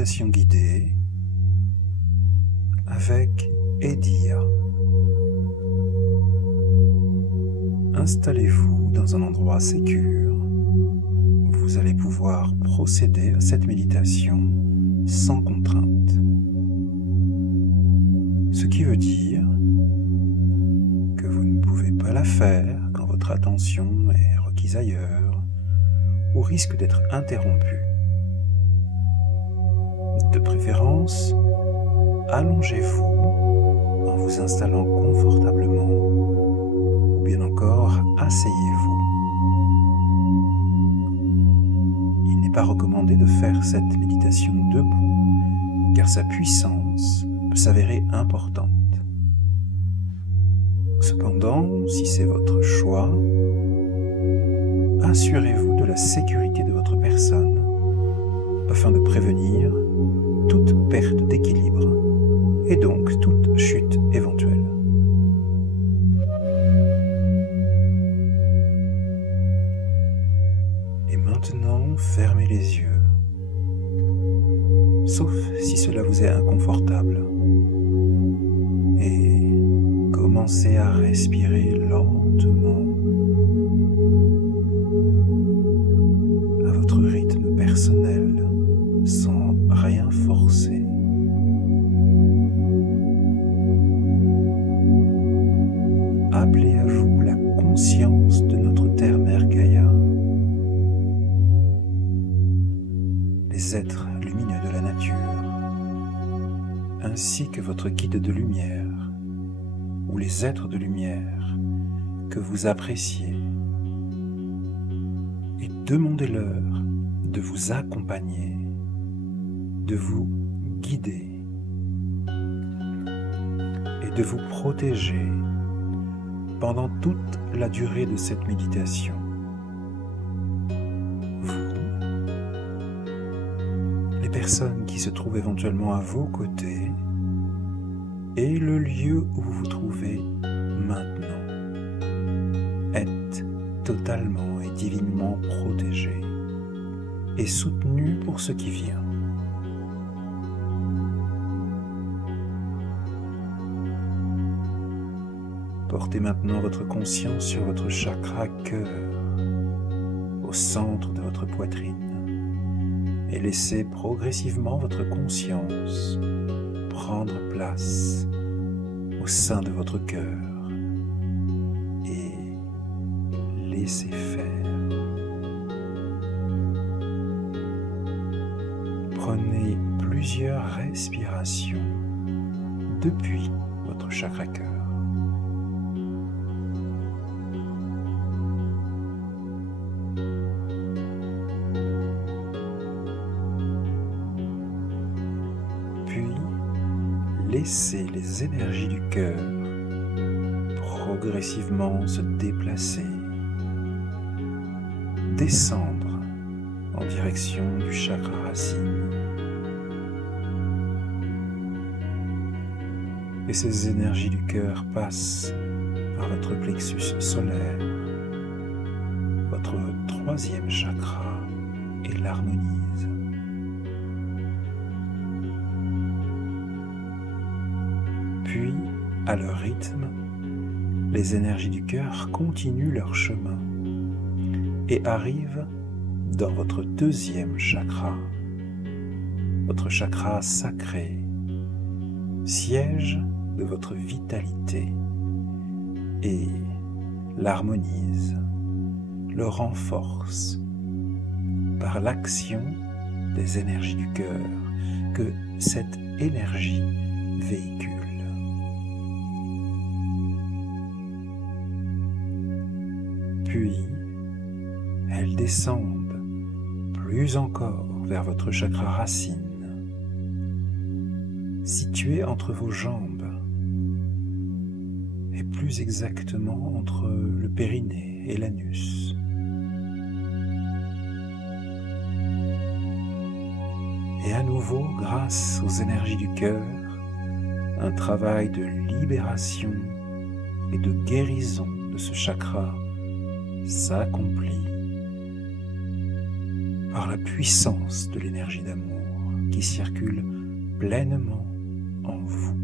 méditation guidée avec Edia. Installez-vous dans un endroit sécure où vous allez pouvoir procéder à cette méditation sans contrainte. Ce qui veut dire que vous ne pouvez pas la faire quand votre attention est requise ailleurs ou risque d'être interrompue. De préférence, allongez-vous en vous installant confortablement ou bien encore asseyez-vous. Il n'est pas recommandé de faire cette méditation debout car sa puissance peut s'avérer importante. Cependant, si c'est votre choix, assurez-vous de la sécurité de votre personne afin de prévenir toute perte d'équilibre et donc toute chute éventuelle. Et maintenant, fermez les yeux, sauf si cela vous est inconfortable, et commencez à respirer lentement à votre rythme personnel sans rien forcer. Appelez à vous la conscience de notre Terre-Mère Gaïa, les êtres lumineux de la nature, ainsi que votre guide de lumière ou les êtres de lumière que vous appréciez, et demandez-leur de vous accompagner, de vous guider et de vous protéger pendant toute la durée de cette méditation. Vous, les personnes qui se trouvent éventuellement à vos côtés et le lieu où vous vous trouvez maintenant êtes totalement et divinement protégés et soutenus pour ce qui vient. Portez maintenant votre conscience sur votre chakra cœur, au centre de votre poitrine, et laissez progressivement votre conscience prendre place au sein de votre cœur et laissez faire. Prenez plusieurs respirations depuis votre chakra cœur. Puis, laissez les énergies du cœur progressivement se déplacer, descendre en direction du chakra racine. Et ces énergies du cœur passent par votre plexus solaire, votre troisième chakra, et l'harmonisent. Puis, à leur rythme, les énergies du cœur continuent leur chemin et arrivent dans votre deuxième chakra, votre chakra sacré, siège de votre vitalité, et l'harmonise, le renforce par l'action des énergies du cœur que cette énergie véhicule. Puis, elles descendent plus encore vers votre chakra racine, situé entre vos jambes, et plus exactement entre le périnée et l'anus. Et à nouveau, grâce aux énergies du cœur, un travail de libération et de guérison de ce chakra s'accomplit par la puissance de l'énergie d'amour. qui circule pleinement en vous.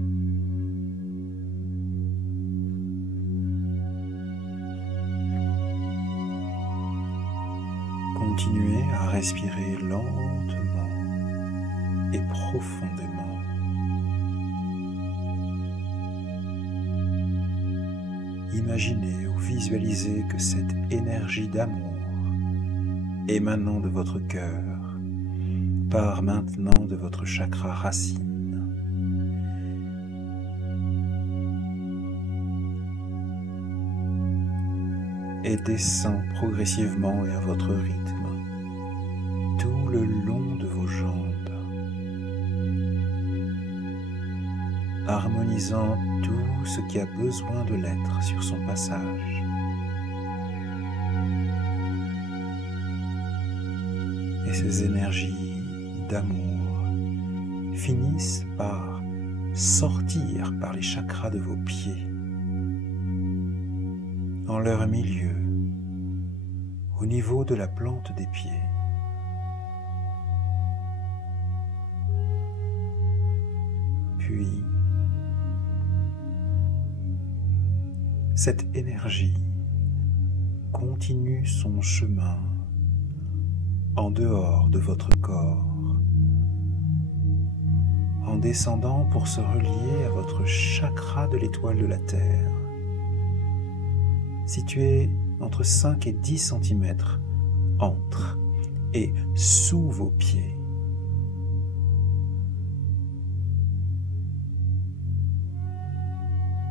Continuez à respirer lentement et profondément. Imaginez ou visualisez que cette énergie d'amour émanant de votre cœur part maintenant de votre chakra racine et descend progressivement et à votre rythme tout le long de vos jambes, harmonisant tout ce qui a besoin de l'être sur son passage. Et ces énergies d'amour finissent par sortir par les chakras de vos pieds, en leur milieu, au niveau de la plante des pieds. Puis, cette énergie continue son chemin en dehors de votre corps, en descendant pour se relier à votre chakra de l'étoile de la Terre, situé entre 5 et 10 cm entre et sous vos pieds.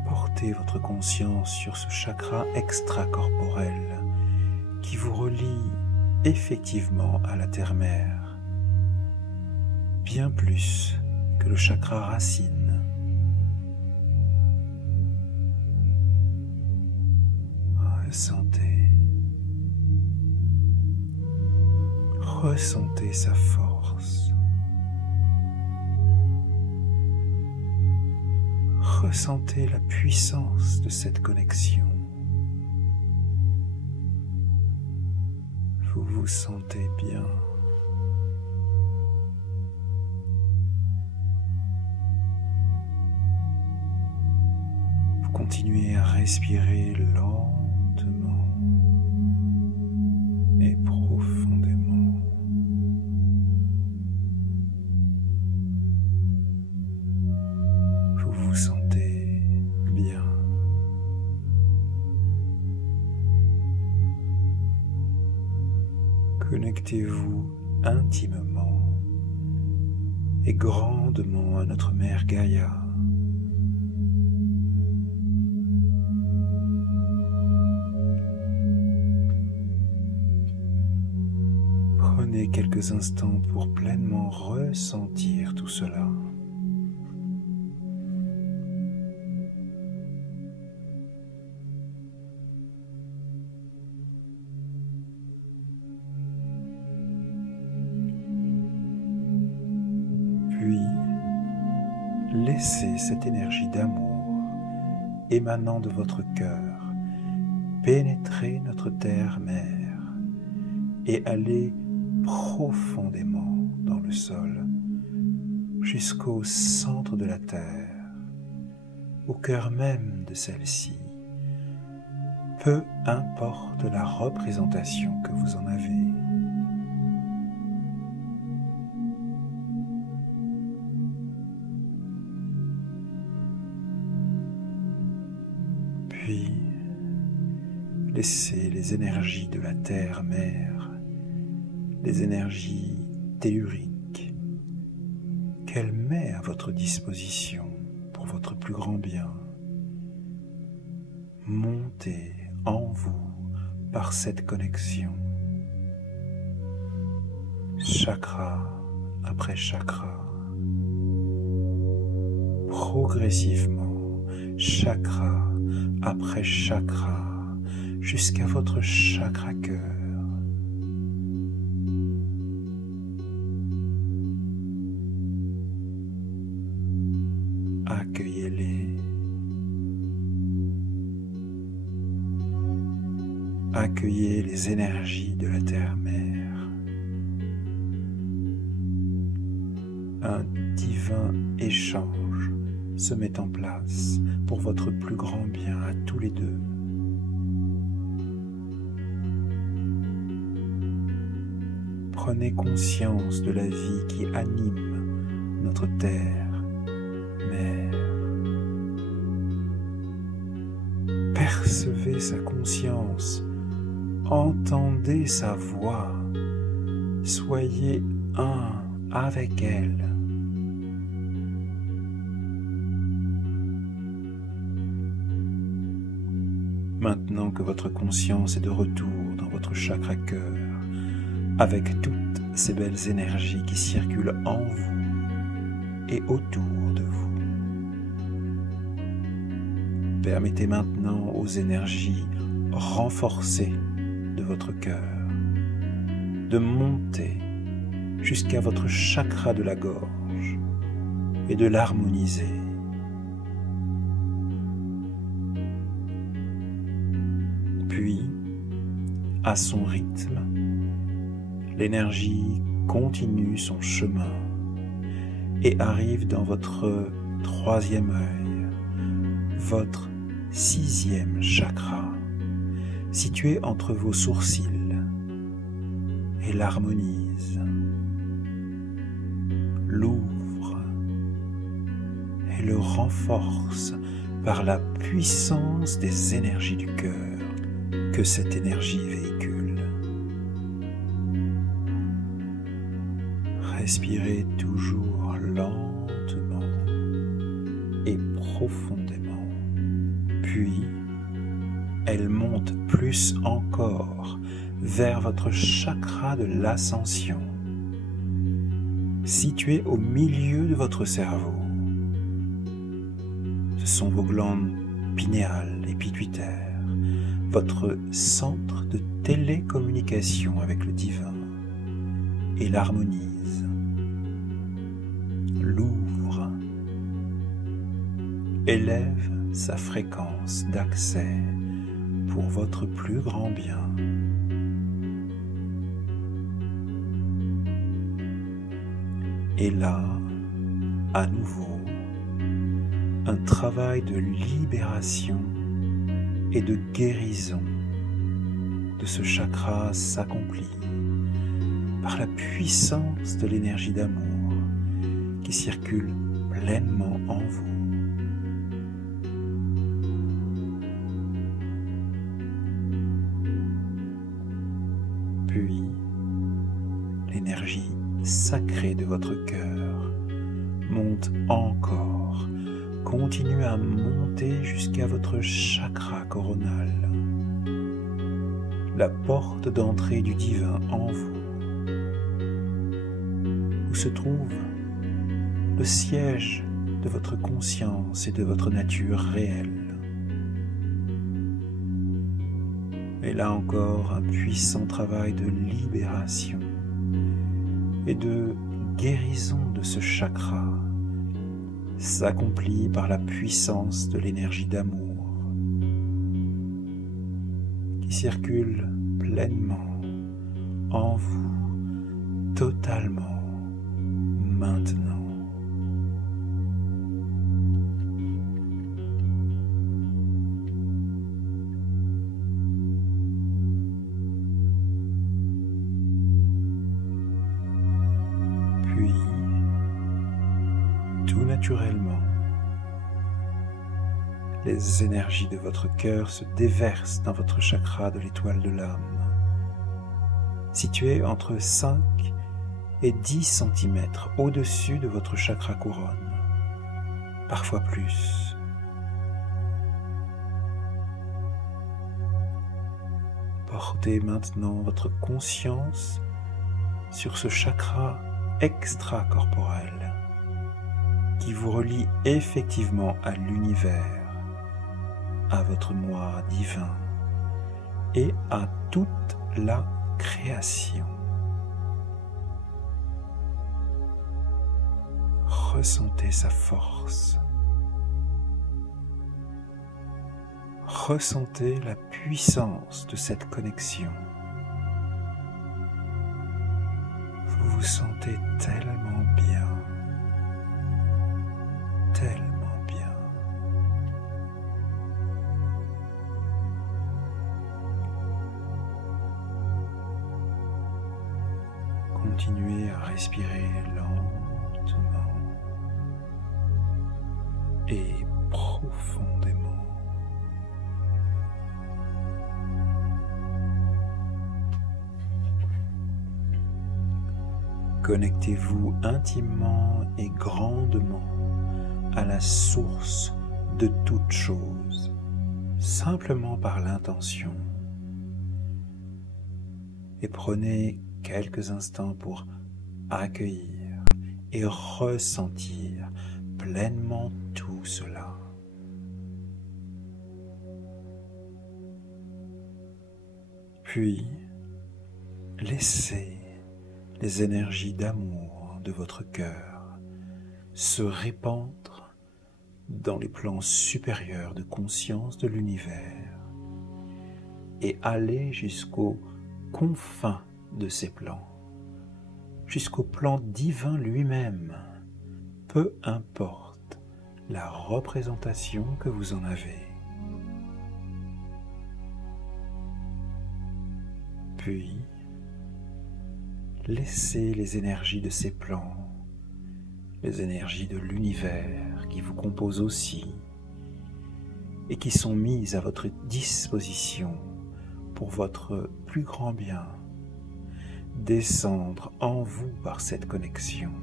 Portez votre conscience sur ce chakra extracorporel qui vous relie effectivement à la terre-mère, bien plus que le chakra racine. Ressentez sa force. Ressentez la puissance de cette connexion. Vous vous sentez bien. Vous continuez à respirer lentement et profondément. Vous vous sentez bien. Connectez-vous intimement et grandement à notre mère Gaïa. Prenez quelques instants pour pleinement ressentir tout cela. Puis, laissez cette énergie d'amour émanant de votre cœur pénétrer notre terre-mère et aller profondément dans le sol, jusqu'au centre de la terre, au cœur même de celle-ci, peu importe la représentation que vous en avez. Puis, laissez les énergies de la terre-mère, les énergies telluriques qu'elle met à votre disposition pour votre plus grand bien, monter en vous par cette connexion, chakra après chakra, progressivement, chakra après chakra, jusqu'à votre chakra cœur. Accueillez-les. Accueillez les énergies de la terre-mère. un divin échange se met en place pour votre plus grand bien à tous les deux. Prenez conscience de la vie qui anime notre terre, mère. Percevez sa conscience, entendez sa voix, soyez un avec elle. Maintenant que votre conscience est de retour dans votre chakra cœur, avec toutes ces belles énergies qui circulent en vous et autour de vous, permettez maintenant aux énergies renforcées de votre cœur de monter jusqu'à votre chakra de la gorge et de l'harmoniser. Puis, à son rythme, l'énergie continue son chemin et arrive dans votre troisième œil, votre sixième chakra, situé entre vos sourcils, et l'harmonise, l'ouvre et le renforce par la puissance des énergies du cœur que cette énergie véhicule. Respirez toujours lentement et profondément, puis elle monte plus encore vers votre chakra de l'ascension, situé au milieu de votre cerveau. Ce sont vos glandes pinéales et pituitaires, votre centre de télécommunication avec le divin, et l'harmonise, l'ouvre, élève sa fréquence d'accès pour votre plus grand bien. Et là, à nouveau, un travail de libération et de guérison de ce chakra s'accomplit par la puissance de l'énergie d'amour qui circule pleinement en vous. Puis, l'énergie sacrée de votre cœur monte encore, continue à monter jusqu'à votre chakra coronal, la porte d'entrée du divin en vous, où se trouve le siège de votre conscience et de votre nature réelle. Et là encore, un puissant travail de libération et de guérison de ce chakra s'accomplit par la puissance de l'énergie d'amour qui circule pleinement en vous, totalement, maintenant. Puis, tout naturellement, les énergies de votre cœur se déversent dans votre chakra de l'étoile de l'âme, situé entre 5 et 10 cm au-dessus de votre chakra couronne, parfois plus. Portez maintenant votre conscience sur ce chakra extracorporel qui vous relie effectivement à l'univers, à votre moi divin et à toute la création. Ressentez sa force. Ressentez la puissance de cette connexion. Vous vous sentez tellement bien continuez à respirer lentement et profondément. Connectez-vous intimement et grandement à la source de toute chose, simplement par l'intention. Et prenez quelques instants pour accueillir et ressentir pleinement tout cela. Puis, laissez les énergies d'amour de votre cœur se répandre dans les plans supérieurs de conscience de l'univers et aller jusqu'aux confins de ces plans, jusqu'au plan divin lui-même, peu importe la représentation que vous en avez. Puis, laissez les énergies de ces plans, les énergies de l'univers qui vous composent aussi et qui sont mises à votre disposition pour votre plus grand bien, descendre en vous par cette connexion,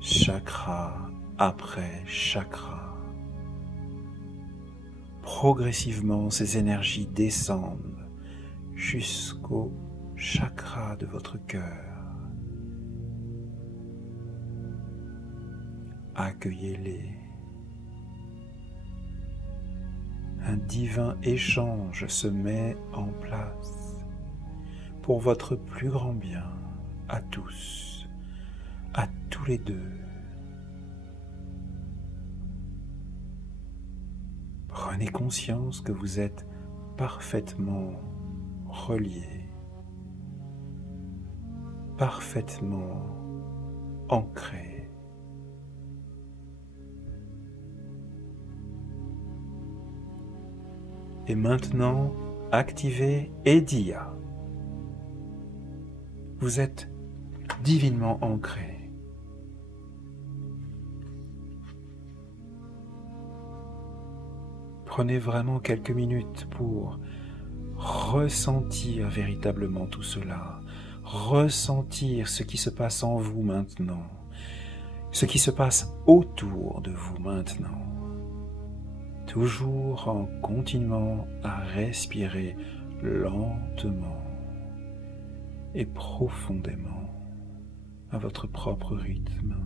chakra après chakra. Progressivement, ces énergies descendent jusqu'au chakra de votre cœur. Accueillez-les. Un divin échange se met en place pour votre plus grand bien à tous les deux. Prenez conscience que vous êtes parfaitement reliés, parfaitement ancrés. Et maintenant, activez Ediya. Vous êtes divinement ancré. Prenez vraiment quelques minutes pour ressentir véritablement tout cela, ressentir ce qui se passe en vous maintenant, ce qui se passe autour de vous maintenant, toujours en continuant à respirer lentement et profondément à votre propre rythme.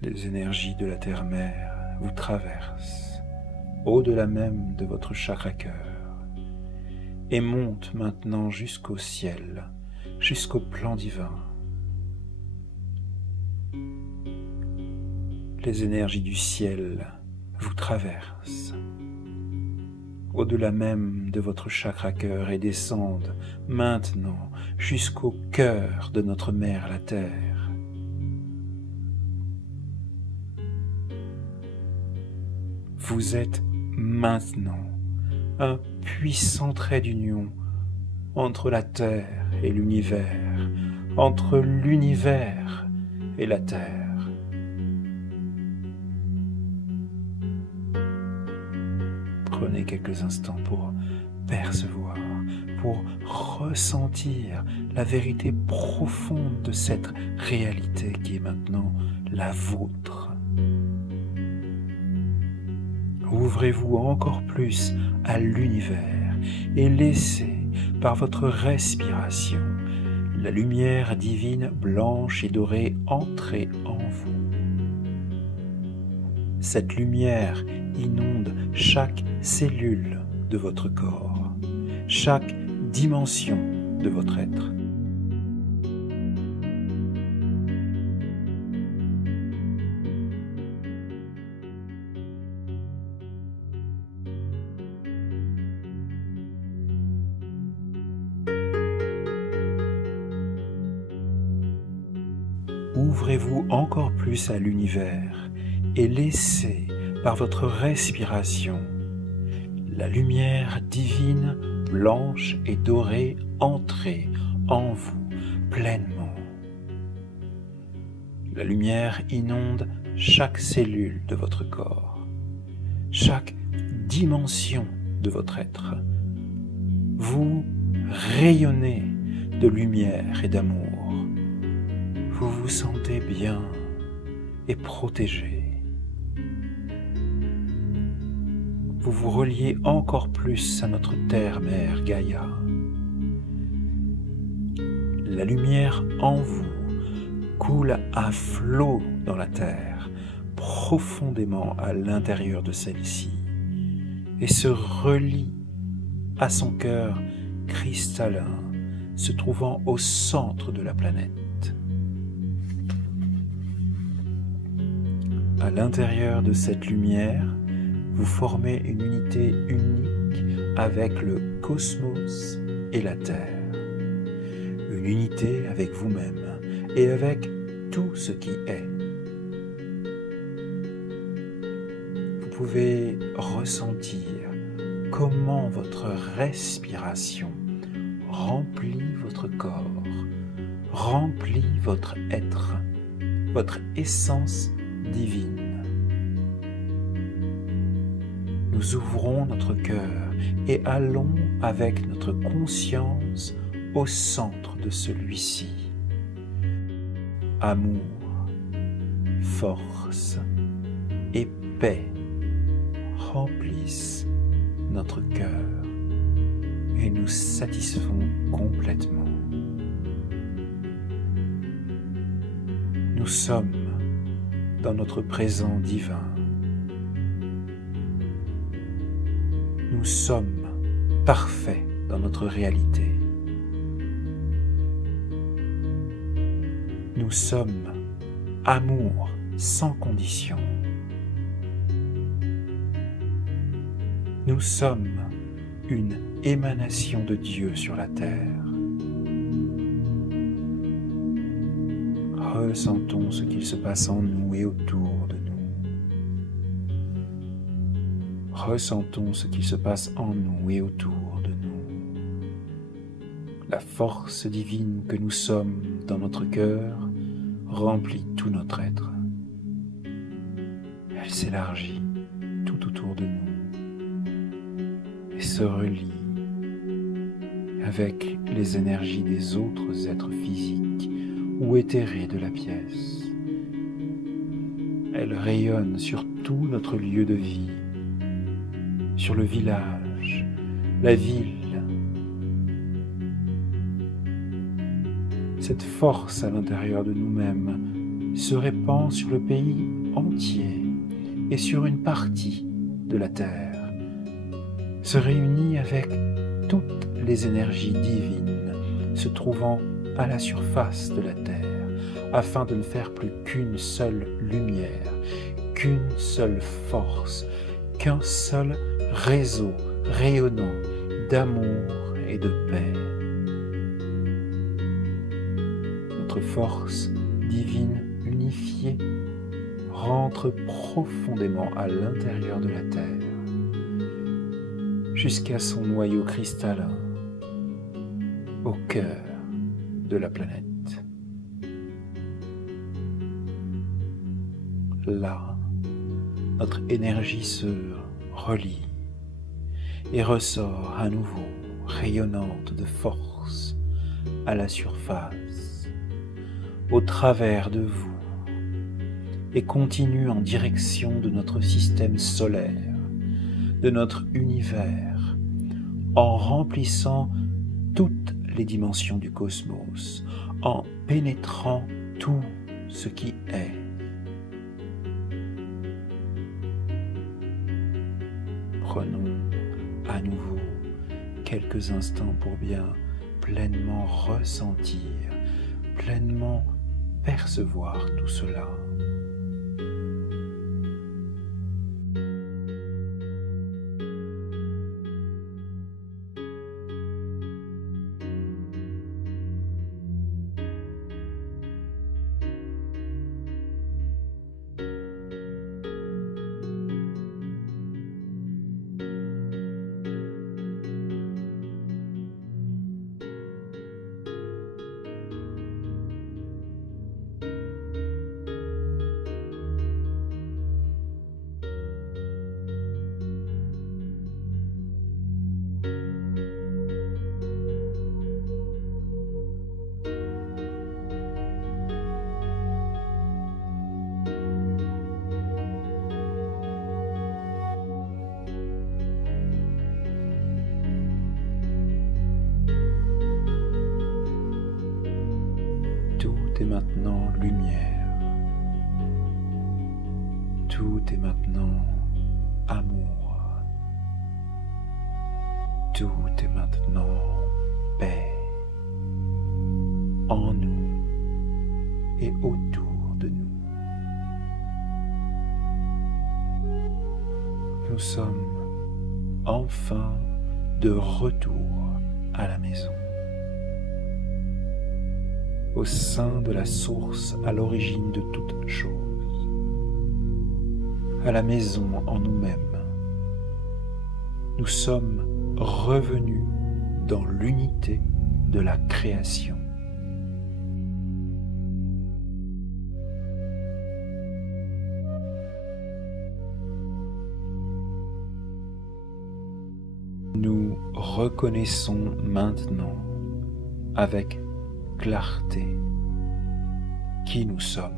Les énergies de la terre-mère vous traversent au-delà même de votre chakra-cœur et montent maintenant jusqu'au ciel, jusqu'au plan divin. Les énergies du ciel vous traversent au-delà même de votre chakra-cœur et descendent maintenant jusqu'au cœur de notre mère la Terre. Vous êtes maintenant un puissant trait d'union entre la Terre et l'univers, entre l'univers et la Terre. Prenez quelques instants pour percevoir, pour ressentir la vérité profonde de cette réalité qui est maintenant la vôtre. Ouvrez-vous encore plus à l'univers et laissez, par votre respiration, la lumière divine blanche et dorée entrer en vous. Cette lumière inonde chaque cellule de votre corps, chaque dimension de votre être. Ouvrez-vous encore plus à l'univers et laissez, par votre respiration, la lumière divine, blanche et dorée entrer en vous pleinement. La lumière inonde chaque cellule de votre corps, chaque dimension de votre être. Vous rayonnez de lumière et d'amour. Vous vous sentez bien et protégé. Vous vous reliez encore plus à notre terre-mère Gaïa. La lumière en vous coule à flot dans la terre, profondément à l'intérieur de celle-ci, et se relie à son cœur cristallin, se trouvant au centre de la planète. À l'intérieur de cette lumière, vous formez une unité unique avec le cosmos et la Terre. Une unité avec vous-même et avec tout ce qui est. Vous pouvez ressentir comment votre respiration remplit votre corps, remplit votre être, votre essence divine. Nous ouvrons notre cœur et allons avec notre conscience au centre de celui-ci. Amour, force et paix remplissent notre cœur et nous satisfont complètement. Nous sommes dans notre présent divin. Nous sommes parfaits dans notre réalité. Nous sommes amour sans condition. Nous sommes une émanation de Dieu sur la terre. Ressentons ce qu'il se passe en nous et autour de nous. Ressentons ce qui se passe en nous et autour de nous. La force divine que nous sommes dans notre cœur remplit tout notre être. Elle s'élargit tout autour de nous et se relie avec les énergies des autres êtres physiques ou éthérés de la pièce. Elle rayonne sur tout notre lieu de vie, sur le village, la ville. Cette force à l'intérieur de nous-mêmes se répand sur le pays entier et sur une partie de la terre, se réunit avec toutes les énergies divines se trouvant à la surface de la terre, afin de ne faire plus qu'une seule lumière, qu'une seule force, qu'un seul réseau rayonnant d'amour et de paix. Notre force divine unifiée rentre profondément à l'intérieur de la terre, jusqu'à son noyau cristallin, au cœur de la planète. Là, notre énergie se relie et ressort à nouveau rayonnante de force à la surface, au travers de vous, et continue en direction de notre système solaire, de notre univers, en remplissant toutes les dimensions du cosmos, en pénétrant tout ce qui est. Prenons à nouveau quelques instants pour bien pleinement ressentir, pleinement percevoir tout cela. Tout est maintenant lumière. Tout est maintenant amour. Tout est maintenant paix. En nous et autour de nous. Nous sommes enfin de retour à la maison, au sein de la source à l'origine de toutes choses, à la maison en nous-mêmes. Nous sommes revenus dans l'unité de la création. Nous reconnaissons maintenant avec clarté qui nous sommes.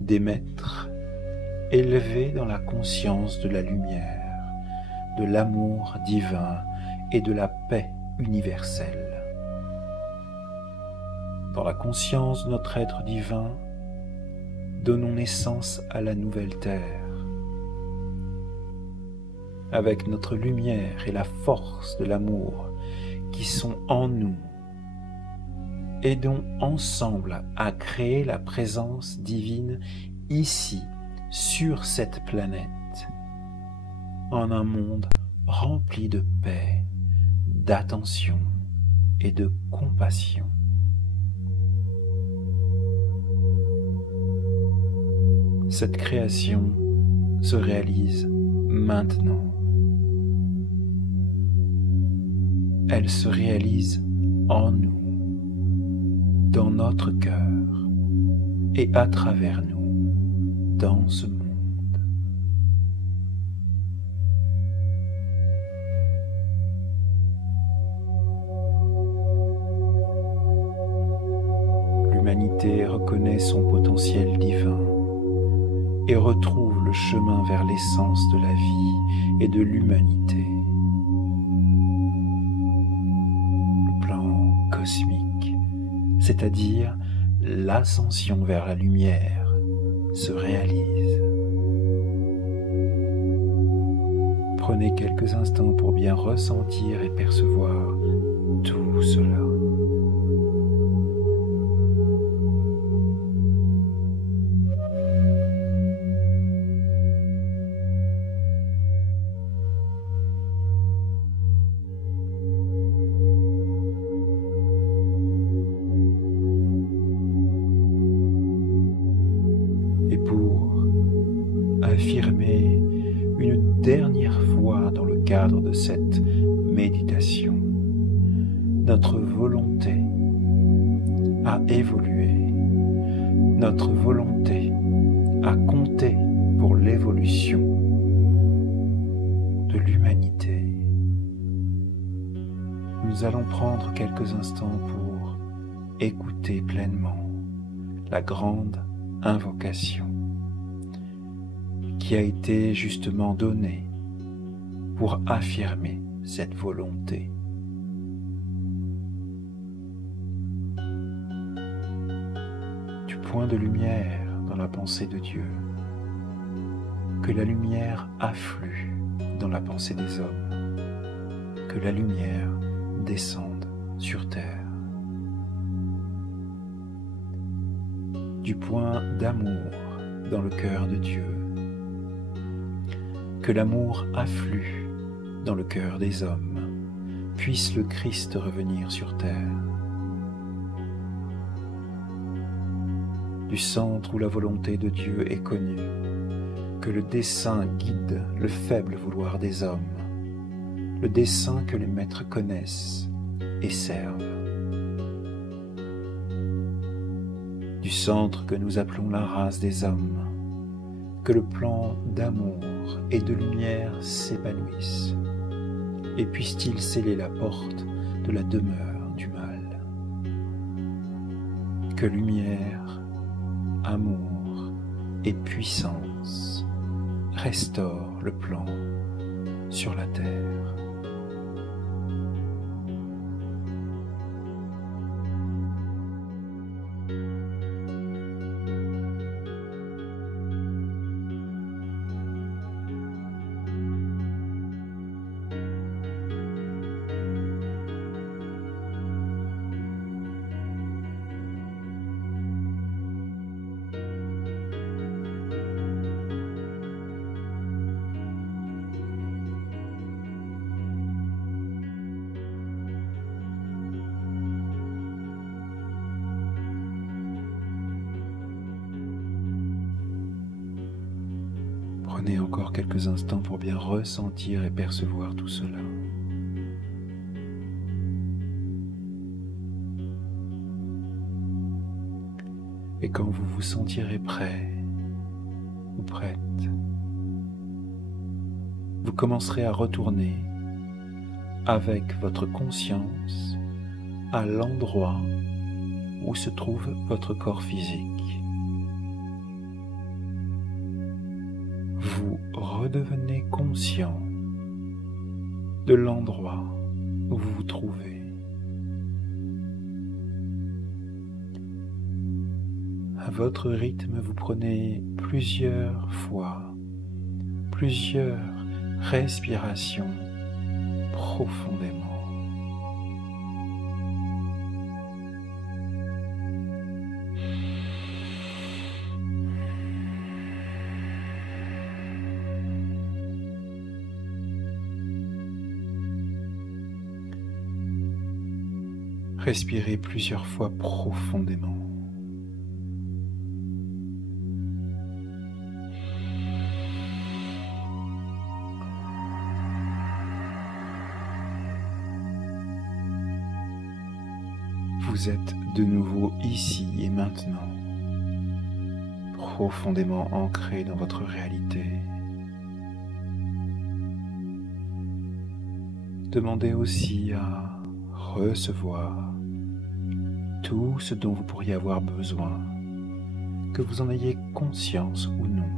Des maîtres élevés dans la conscience de la lumière, de l'amour divin et de la paix universelle. Dans la conscience de notre être divin, donnons naissance à la nouvelle terre. Avec notre lumière et la force de l'amour qui sont en nous, aidons ensemble à créer la présence divine ici, sur cette planète, en un monde rempli de paix, d'attention et de compassion. Cette création se réalise maintenant. Elle se réalise en nous, dans notre cœur et à travers nous, dans ce monde. L'humanité reconnaît son potentiel divin et retrouve le chemin vers l'essence de la vie et de l'humanité. Le plan cosmique, c'est-à-dire l'ascension vers la lumière, se réalise. Prenez quelques instants pour bien ressentir et percevoir tout cela. Et pour affirmer une dernière fois dans le cadre de cette méditation notre volonté à évoluer, notre volonté à compter pour l'évolution de l'humanité, nous allons prendre quelques instants pour écouter pleinement la grande invocation qui a été justement donnée pour affirmer cette volonté. Du point de lumière dans la pensée de Dieu, que la lumière afflue dans la pensée des hommes, que la lumière descende sur terre. Du point d'amour dans le cœur de Dieu, que l'amour afflue dans le cœur des hommes, puisse le Christ revenir sur terre. Du centre où la volonté de Dieu est connue, que le dessein guide le faible vouloir des hommes, le dessein que les maîtres connaissent et servent. Du centre que nous appelons la race des hommes, que le plan d'amour et de lumière s'épanouisse, et puisse-t-il sceller la porte de la demeure du mal. Que lumière, amour et puissance restaurent le plan sur la terre. Prenez encore quelques instants pour bien ressentir et percevoir tout cela. Et quand vous vous sentirez prêt ou prête, vous commencerez à retourner avec votre conscience à l'endroit où se trouve votre corps physique. Vous redevenez conscient de l'endroit où vous vous trouvez. À votre rythme, vous prenez plusieurs fois, plusieurs respirations profondément. Respirez plusieurs fois profondément. Vous êtes de nouveau ici et maintenant, profondément ancré dans votre réalité. Demandez aussi à recevoir tout ce dont vous pourriez avoir besoin, que vous en ayez conscience ou non.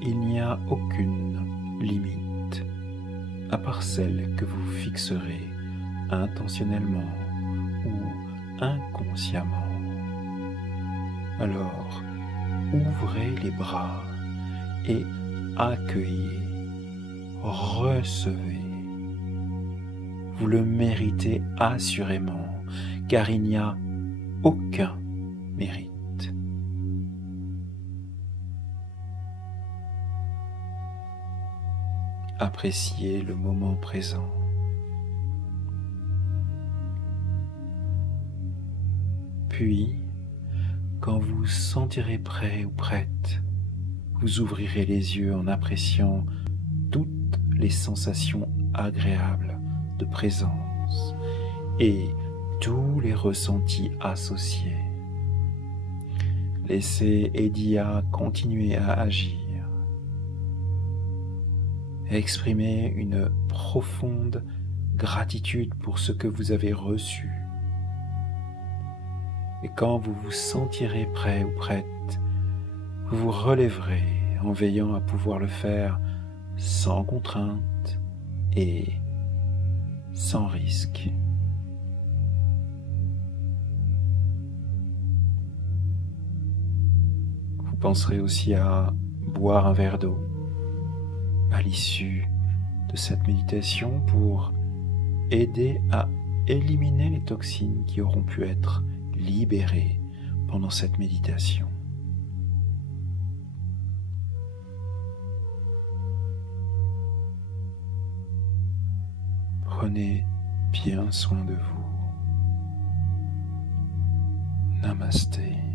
Il n'y a aucune limite à part celles que vous fixerez intentionnellement ou inconsciemment. Alors, ouvrez les bras et accueillez, recevez. Vous le méritez assurément, car il n'y a aucun mérite. Appréciez le moment présent. Puis, quand vous vous sentirez prêt ou prête, vous ouvrirez les yeux en appréciant toutes les sensations agréables de présence et tous les ressentis associés. Laissez Edia continuer à agir. Exprimez une profonde gratitude pour ce que vous avez reçu. Et quand vous vous sentirez prêt ou prête, vous vous relèverez en veillant à pouvoir le faire sans contrainte et sans risque. Vous penserez aussi à boire un verre d'eau à l'issue de cette méditation pour aider à éliminer les toxines qui auront pu être libérées pendant cette méditation. Prenez bien soin de vous. Namasté.